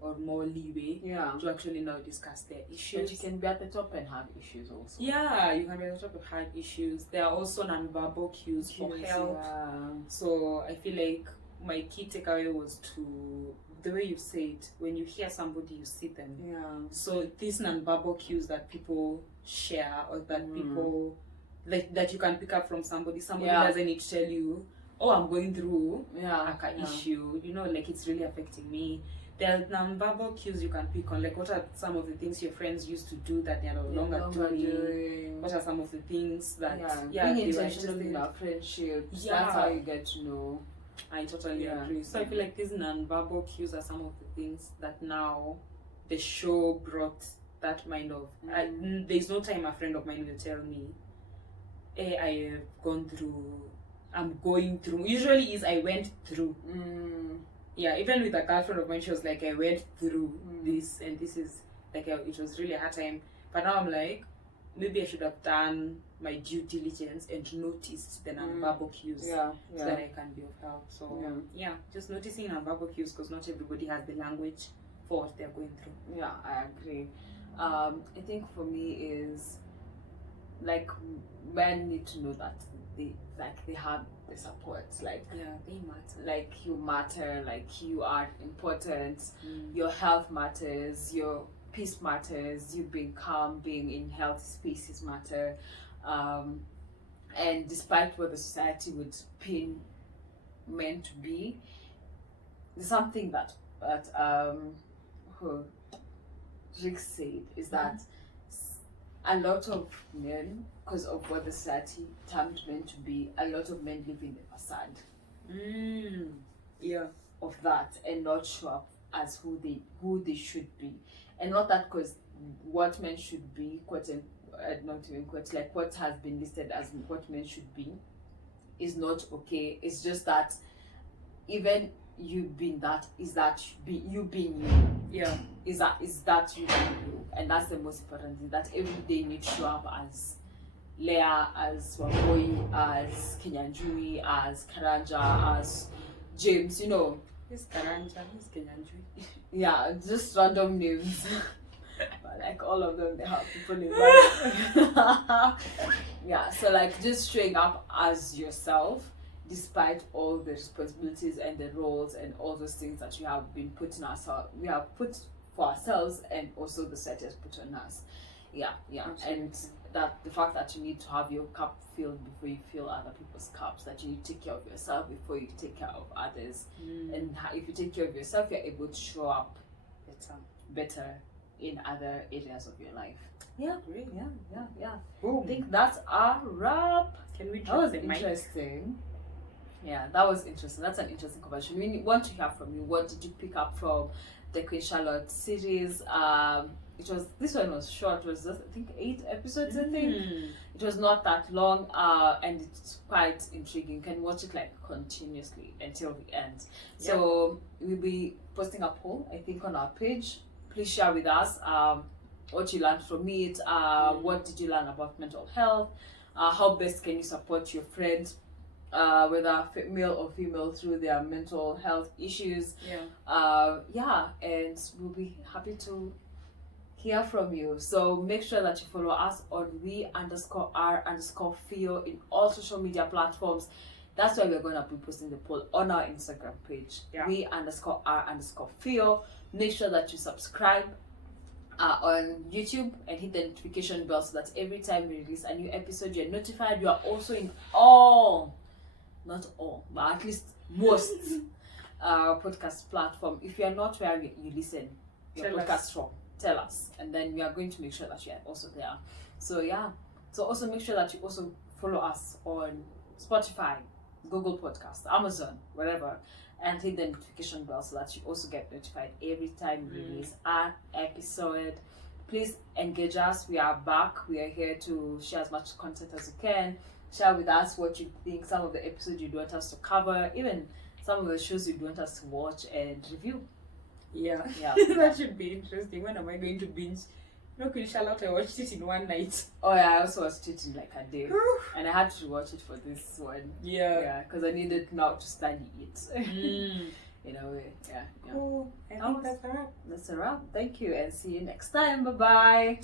or more leeway to actually now discuss their issues. But you can be at the top and have issues also. Yeah, you can be at the top and have issues. There are also non-verbal cues for help. So I feel like my key takeaway was the way you say it. When you hear somebody, you see them. So these non-verbal cues that people share, or that people that you can pick up from somebody doesn't need to tell you, oh, I'm going through an issue, like it's really affecting me. There are non-verbal cues you can pick on, like what are some of the things your friends used to do that they're no longer doing? What are some of the things that being intentional in our friendships, that's how you get to know. I totally agree. So I feel like these non-verbal cues are some of the things that now the show brought that mind of. There's no time a friend of mine will tell me, hey, I have gone through, I'm going through. Usually is I went through. Yeah, even with a girlfriend of mine, she was like, I went through this, and this is like, it was really a hard time. But now I'm like, maybe I should have done my due diligence and noticed the non-verbal cues so that I can be of help. So just noticing non-verbal cues, because not everybody has the language for what they're going through. Yeah, I agree. I think for me is like men need to know that they have the support, like they matter, like you matter, like you are important, your health matters, your peace matters, you being calm, being in healthy spaces matter, and despite what the society would pin men to be, there's something that Rick said is that a lot of men, because of what the society termed men to be, a lot of men live in the facade of that and not show up as who they should be. And not that because what men should be, quote and not even quote, like what has been listed as what men should be is not okay. It's just that even you being that, you being you. Yeah. Is that you being you. And that's the most important thing, that every day you need to show up as Leah, as Wamboi, as Kenyanjui, as Karanja, as James, Who's Karanja? Who's Kenyanjui? Yeah, just random names. But like all of them, they have people in mind. Yeah, so like just showing up as yourself, despite all the responsibilities and the roles and all those things that we have been we have put for ourselves, and also the society has put on us. Yeah. Absolutely. And that the fact that you need to have your cup filled before you fill other people's cups, that you need to take care of yourself before you take care of others. And if you take care of yourself, you're able to show up better in other areas of your life. Yeah, great. Yeah. Boom. I think that's our wrap. Can we That was interesting. Yeah, that was interesting. That's an interesting conversation. We want to hear from you. What did you pick up from the Queen Charlotte series? This one was short. It was just, I think, 8 episodes. I think it was not that long, and it's quite intriguing. You can watch it like continuously until the end. So we'll be posting a poll, I think, on our page. Please share with us what you learned from it. What did you learn about mental health? How best can you support your friend, whether male or female, through their mental health issues? And we'll be happy to hear from you. So make sure that you follow us on we_r_fio in all social media platforms. That's why we're going to be posting the poll on our Instagram page. we_r_fio. Make sure that you subscribe on YouTube and hit the notification bell so that every time we release a new episode, you're notified. You are also in not all, but at least most podcast platform. If you are not where you listen your podcast from, tell us, and then we are going to make sure that you are also there. So yeah, so also make sure that you also follow us on Spotify, Google Podcast, Amazon, wherever, and hit the notification bell so that you also get notified every time we release an episode. Please engage us. We are back. We are here to share as much content as we can. Share with us what you think, some of the episodes you'd want us to cover, even some of the shows you'd want us to watch and review. Yeah. That should be interesting. When am I going to binge? No, Charlotte, I watched it in one night. Oh yeah, I also watched it in like a day. And I had to watch it for this one. Yeah, because I needed now to study it. In a way. Yeah. Cool. I think that's a wrap. That's a wrap. Thank you and see you next time. Bye-bye.